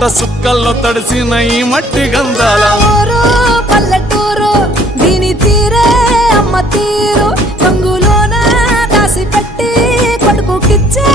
పుట్ట సుక్కల్లో తడిసిన ఈ మట్టి గంధాల పల్లెటూరు దీని తీరే అమ్మ తీరు కంగులోన దాసి పెట్టి కొడుకుకిచ్చే